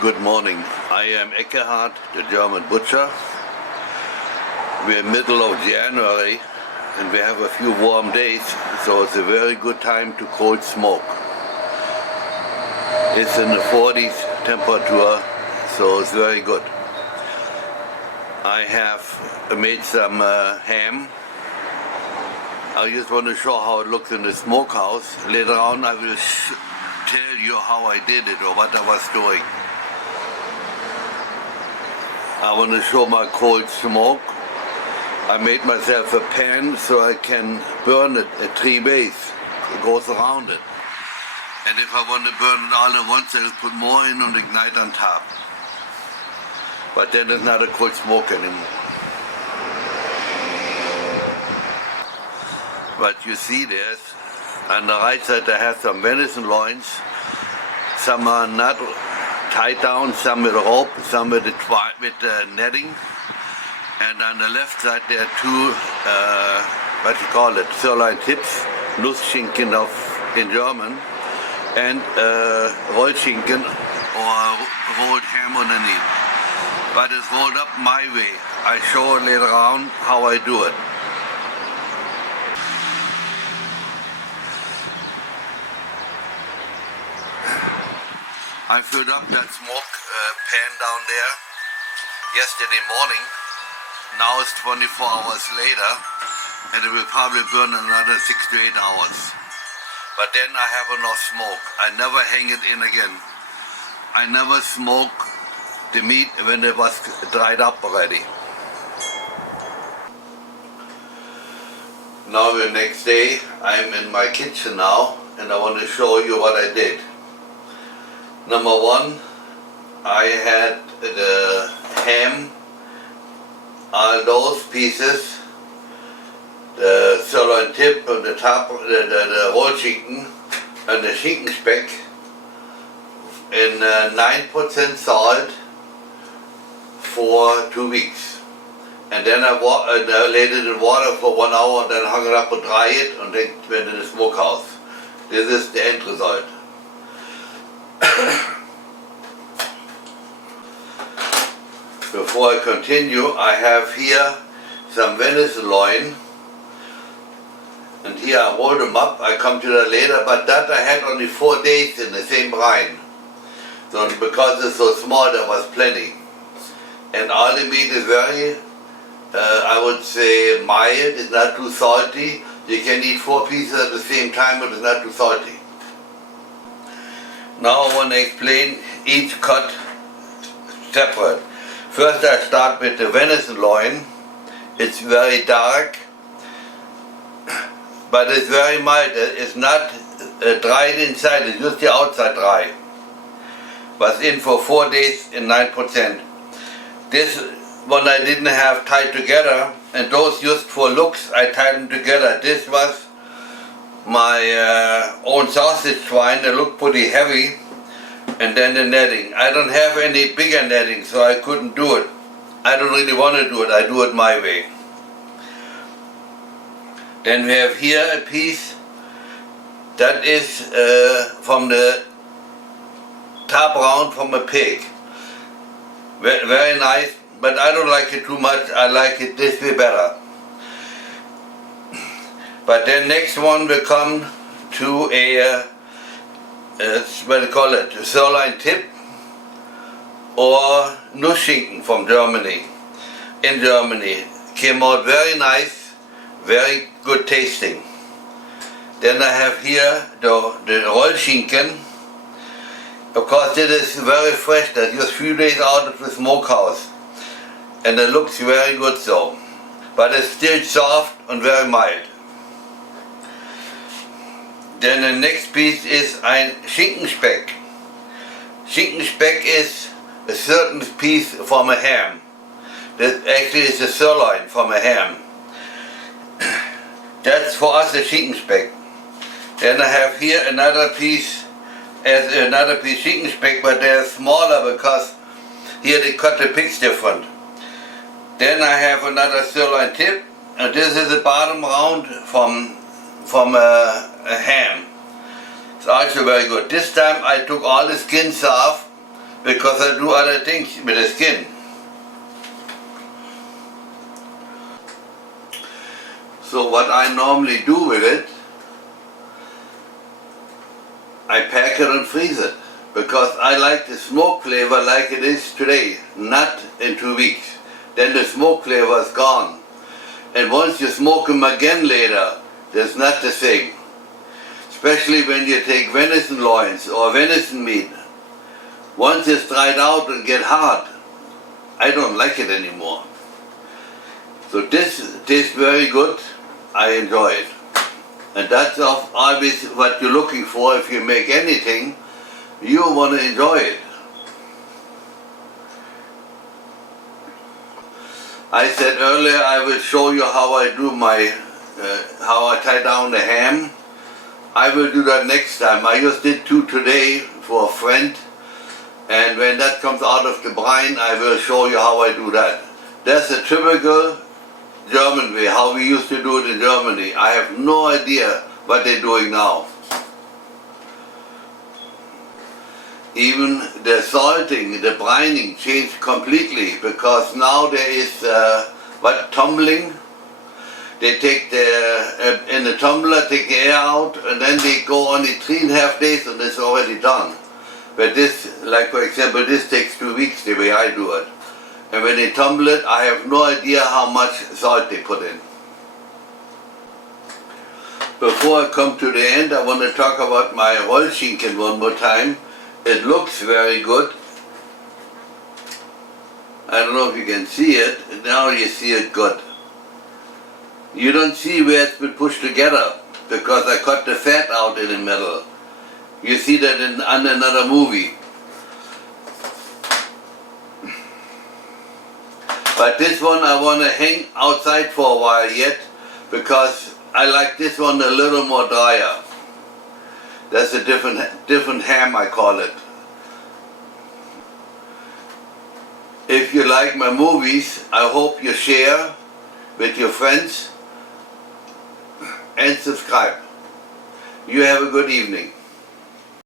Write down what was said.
Good morning. I am Eckhard, the German butcher. We're middle of January and we have a few warm days, so it's a very good time to cold smoke. It's in the 40s temperature, so it's very good. I have made some ham. I just want to show how it looks in the smokehouse. Later on I will tell you how I did it or what I was doing. I want to show my cold smoke. I made myself a pan so I can burn it at 3 ways. It goes around it. And if I want to burn it all at once, I'll put more in and ignite on top. But then it's not a cold smoke anymore. But you see there's, on the right side I have some venison loins. Some are not tied down, some with rope, some with netting. And on the left side there are two, sirloin tips, Nussschinken in German, and Rollschinken or rolled ham underneath. But it's rolled up my way. I show later on how I do it. I filled up that smoke pan down there yesterday morning. Now it's 24 hours later and it will probably burn another 6 to 8 hours. But then I have enough smoke. I never hang it in again. I never smoke the meat when it was dried up already. Now the next day I'm in my kitchen now and I want to show you what I did. Number one, I had the ham, all those pieces, the sirloin tip on the top, the Rollschinken and the Schinkenspeck in 9% salt for 2 weeks. And then I laid it in water for 1 hour and then hung it up to dry it and then went in the smokehouse. This is the end result. Before I continue, I have here some venison loin, and here I rolled them up. I come to that later, but that I had only 4 days in the same brine. So because it's so small, there was plenty. And all the meat is very, I would say, mild. It's not too salty. You can eat 4 pieces at the same time, but it's not too salty. Now I want to explain each cut separate. First I start with the venison loin. It's very dark, but it's very mild. It's not dried inside, it's just the outside dry. Was in for 4 days in 9%. This one I didn't have tied together, and those used for looks, I tied them together. This was my own sausage twine. They look pretty heavy. And then the netting. I don't have any bigger netting, so I couldn't do it. I don't really want to do it. I do it my way. Then we have here a piece that is from the top round from a pig. Very nice, but I don't like it too much. I like it this way better. But then next one will come to a what do you call it, sirloin tip or Nussschinken from Germany. In Germany. Came out very nice, very good tasting. Then I have here the Rollschinken. Of course this is very fresh, that's just a few days out of the smokehouse. And it looks very good so. But it's still soft and very mild. Then the next piece is ein Schinkenspeck. Schinkenspeck is a certain piece from a ham. That actually is a sirloin from a ham. That's for us a Schinkenspeck. Then I have here another piece Schinkenspeck, but they're smaller because here they cut the pigs different. Then I have another sirloin tip, and this is the bottom round from a ham. It's also very good. This time I took all the skins off because I do other things with the skin. So what I normally do with it, I pack it and freeze it, because I like the smoke flavor like it is today, not in 2 weeks. Then the smoke flavor is gone. And once you smoke them again later, there's not the same. Especially when you take venison loins or venison meat. Once it's dried out and get hard, I don't like it anymore. So this tastes very good. I enjoy it. And that's always what you're looking for if you make anything. You want to enjoy it. I said earlier I will show you how I do how I tie down the ham. I will do that next time. I just did 2 today for a friend. And when that comes out of the brine, I will show you how I do that. That's a typical German way, how we used to do it in Germany. I have no idea what they're doing now. Even the salting, the brining changed completely, because now there is tumbling. They take in the tumbler, take the air out, and then they go only 3.5 days and it's already done. But this, like for example, this takes 2 weeks the way I do it. And when they tumble it, I have no idea how much salt they put in. Before I come to the end, I want to talk about my Rollschinken one more time. It looks very good. I don't know if you can see it. Now you see it good. You don't see where it's been pushed together, because I cut the fat out in the middle. You see that in another movie. But this one I want to hang outside for a while yet, because I like this one a little more drier. That's a different ham, I call it. If you like my movies, I hope you share with your friends and subscribe. You have a good evening.